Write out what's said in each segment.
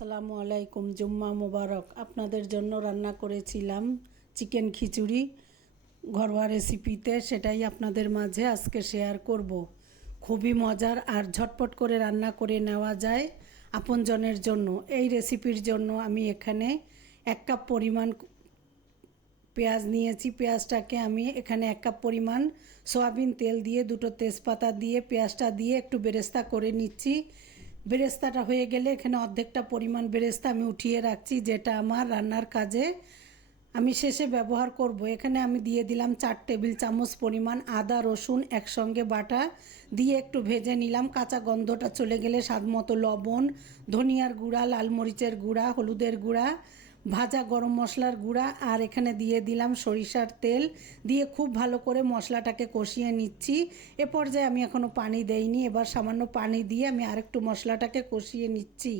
আসসালামু আলাইকুম, জুম্মা মুবারক। আপনাদের জন্য রান্না করেছিলাম চিকেন খিচুড়ি ঘরোয়া রেসিপিতে, সেটাই আপনাদের মাঝে আজকে শেয়ার করব। খুবই মজার আর ঝটপট করে রান্না করে নেওয়া যায় আপনজনের জন্য। এই রেসিপির জন্য আমি এখানে 1 কাপ পরিমাণ পেঁয়াজ নিয়েছি। পেঁয়াজটাকে আমি এখানে 1 কাপ পরিমাণ সয়াবিন তেল দিয়ে, 2টো তেজপাতা দিয়ে, পেঁয়াজটা দিয়ে একটু বেরেস্তা করে নিচ্ছি। বেরেস্তাটা হয়ে গেলে এখানে অর্ধেকটা পরিমাণ বেরেস্তা আমি উঠিয়ে রাখছি, যেটা আমার রান্নার কাজে আমি শেষে ব্যবহার করব। এখানে আমি দিয়ে দিলাম 4 টেবিল চামচ পরিমাণ আদা রসুন একসঙ্গে বাটা দিয়ে একটু ভেজে নিলাম। কাঁচা গন্ধটা চলে গেলে স্বাদমতো লবণ, ধনিয়ার গুঁড়া, লাল মরিচের গুঁড়া, হলুদের গুঁড়া, ভাজা গরম মশলার গুঁড়া আর এখানে দিয়ে দিলাম সরিষার তেল দিয়ে খুব ভালো করে মশলাটাকে কষিয়ে নিচ্ছি। এ পর্যায়ে আমি এখনও পানি দেইনি, এবার সামান্য পানি দিয়ে আমি আরেকটু মশলাটাকে কষিয়ে নিচ্ছি।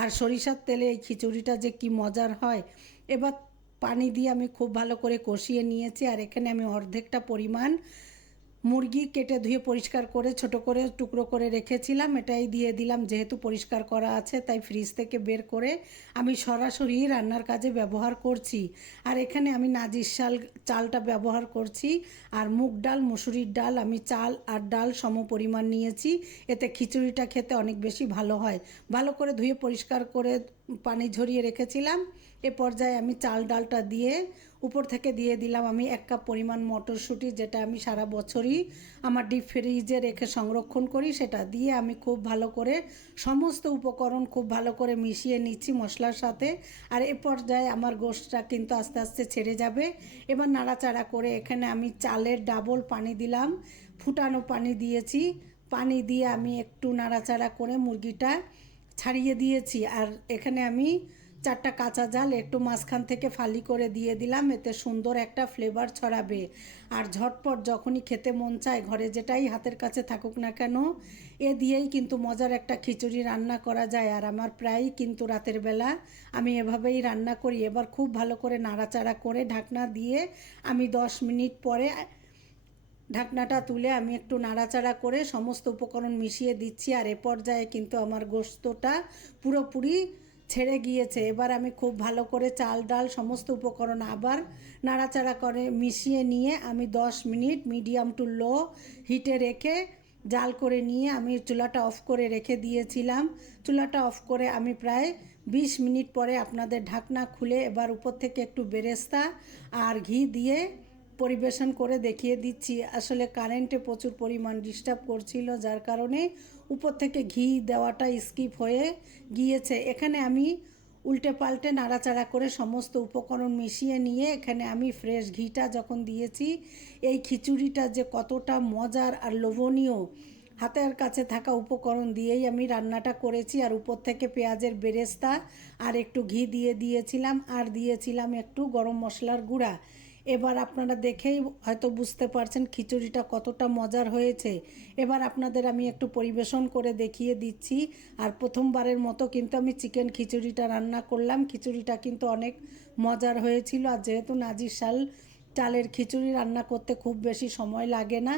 আর সরিষার তেলে এই খিচুড়িটা যে কি মজার হয়। এবার পানি দিয়ে আমি খুব ভালো করে কষিয়ে নিয়েছি। আর এখানে আমি অর্ধেকটা পরিমাণ মুরগি কেটে ধুয়ে পরিষ্কার করে ছোট করে টুকরো করে রেখেছিলাম, এটাই দিয়ে দিলাম। যেহেতু পরিষ্কার করা আছে তাই ফ্রিজ থেকে বের করে আমি সরাসরি রান্নার কাজে ব্যবহার করছি। আর এখানে আমি নাজির চালটা ব্যবহার করছি। আর মুগ ডাল, মুসুরির ডাল, আমি চাল আর ডাল সম পরিমাণ নিয়েছি। এতে খিচুড়িটা খেতে অনেক বেশি ভালো হয়। ভালো করে ধুয়ে পরিষ্কার করে পানি ঝরিয়ে রেখেছিলাম। এ পর্যায়ে আমি চাল ডালটা দিয়ে উপর থেকে দিয়ে দিলাম আমি 1 কাপ পরিমাণ মটরশুঁটি, যেটা আমি সারা বছরই আমার ডিপ ফ্রিজে রেখে সংরক্ষণ করি। সেটা দিয়ে আমি খুব ভালো করে সমস্ত উপকরণ খুব ভালো করে মিশিয়ে নিচ্ছি মশলার সাথে। আর এ পর্যায়ে আমার গোশতটা কিন্তু আস্তে আস্তে ছেড়ে যাবে। এবার নাড়াচাড়া করে এখানে আমি চালের ডাবল পানি দিলাম, ফুটানো পানি দিয়েছি। পানি দিয়ে আমি একটু নাড়াচাড়া করে মুরগিটা ছাড়িয়ে দিয়েছি। আর এখানে আমি 4টা কাঁচা জাল একটু মাঝখান থেকে ফালি করে দিয়ে দিলাম, এতে সুন্দর একটা ফ্লেভার ছড়াবে। আর ঝটপট যখনই খেতে মন চায়, ঘরে যেটাই হাতের কাছে থাকুক না কেন, এ দিয়েই কিন্তু মজার একটা খিচুড়ি রান্না করা যায়। আর আমার প্রায়ই কিন্তু রাতের বেলা আমি এভাবেই রান্না করি। এবার খুব ভালো করে নাড়াচাড়া করে ঢাকনা দিয়ে আমি 10 মিনিট পরে ঢাকনাটা তুলে আমি একটু নাড়াচাড়া করে সমস্ত উপকরণ মিশিয়ে দিচ্ছি। আর এ পর্যায়ে কিন্তু আমার গোশতটা পুরোপুরি ছেড়ে গিয়েছে। এবার আমি খুব ভালো করে চাল ডাল সমস্ত উপকরণ আবার নাড়াচাড়া করে মিশিয়ে নিয়ে আমি 10 মিনিট মিডিয়াম টু লো হিটে রেখে জাল করে নিয়ে আমি চুলাটা অফ করে রেখে দিয়েছিলাম। চুলাটা অফ করে আমি প্রায় 20 মিনিট পরে আপনাদের ঢাকনা খুলে এবার উপর থেকে একটু বেরেস্তা আর ঘি দিয়ে পরিবেশন করে দেখিয়ে দিচ্ছি। আসলে কারেন্টে প্রচুর পরিমাণ ডিস্টার্ব করছিল, যার কারণে উপর থেকে ঘি দেওয়াটা স্কিপ হয়ে গিয়েছে। এখানে আমি উল্টে পাল্টে নাড়াচাড়া করে সমস্ত উপকরণ মিশিয়ে নিয়ে এখানে আমি ফ্রেশ ঘিটা যখন দিয়েছি, এই খিচুড়িটা যে কতটা মজার আর লোভনীয়, হাতের কাছে থাকা উপকরণ দিয়েই আমি রান্নাটা করেছি। আর উপর থেকে পেঁয়াজের বেরেস্তা আর একটু ঘি দিয়ে দিয়েছিলাম, আর দিয়েছিলাম একটু গরম মশলার গুঁড়া। এবার আপনারা দেখেই হয়তো বুঝতে পারছেন খিচুড়িটা কতটা মজার হয়েছে। এবার আপনাদের আমি একটু পরিবেশন করে দেখিয়ে দিচ্ছি। আর প্রথমবারের মতো কিন্তু আমি চিকেন খিচুড়িটা রান্না করলাম। খিচুড়িটা কিন্তু অনেক মজার হয়েছিল। আর যেহেতু নাজির চালের খিচুড়ি রান্না করতে খুব বেশি সময় লাগে না,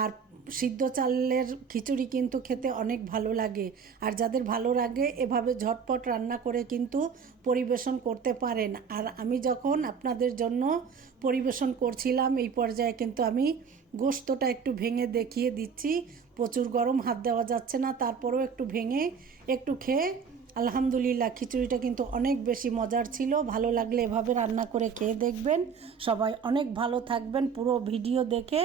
আর সিদ্ধ চালের খিচুড়ি কিন্তু খেতে অনেক ভালো লাগে। আর যাদের ভালো লাগে এভাবে ঝটপট রান্না করে কিন্তু পরিবেশন করতে পারেন। আর আমি যখন আপনাদের জন্য পরিবেশন করছিলাম, এই পর্যায়ে কিন্তু আমি গোশতটা একটু ভেঙে দেখিয়ে দিচ্ছি। প্রচুর গরম, হাত দেওয়া যাচ্ছে না, তারপরেও একটু ভেঙে একটু খেয়ে আলহামদুলিল্লাহ, খিচুড়িটা কিন্তু অনেক বেশি মজার ছিল। ভালো লাগলে এভাবে রান্না করে খেয়ে দেখবেন। সবাই অনেক ভালো থাকবেন। পুরো ভিডিও দেখে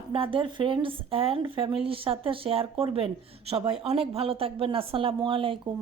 আপনাদের ফ্রেন্ডস অ্যান্ড ফ্যামিলির সাথে শেয়ার করবেন। সবাই অনেক ভালো থাকবেন। আসসালামু আলাইকুম।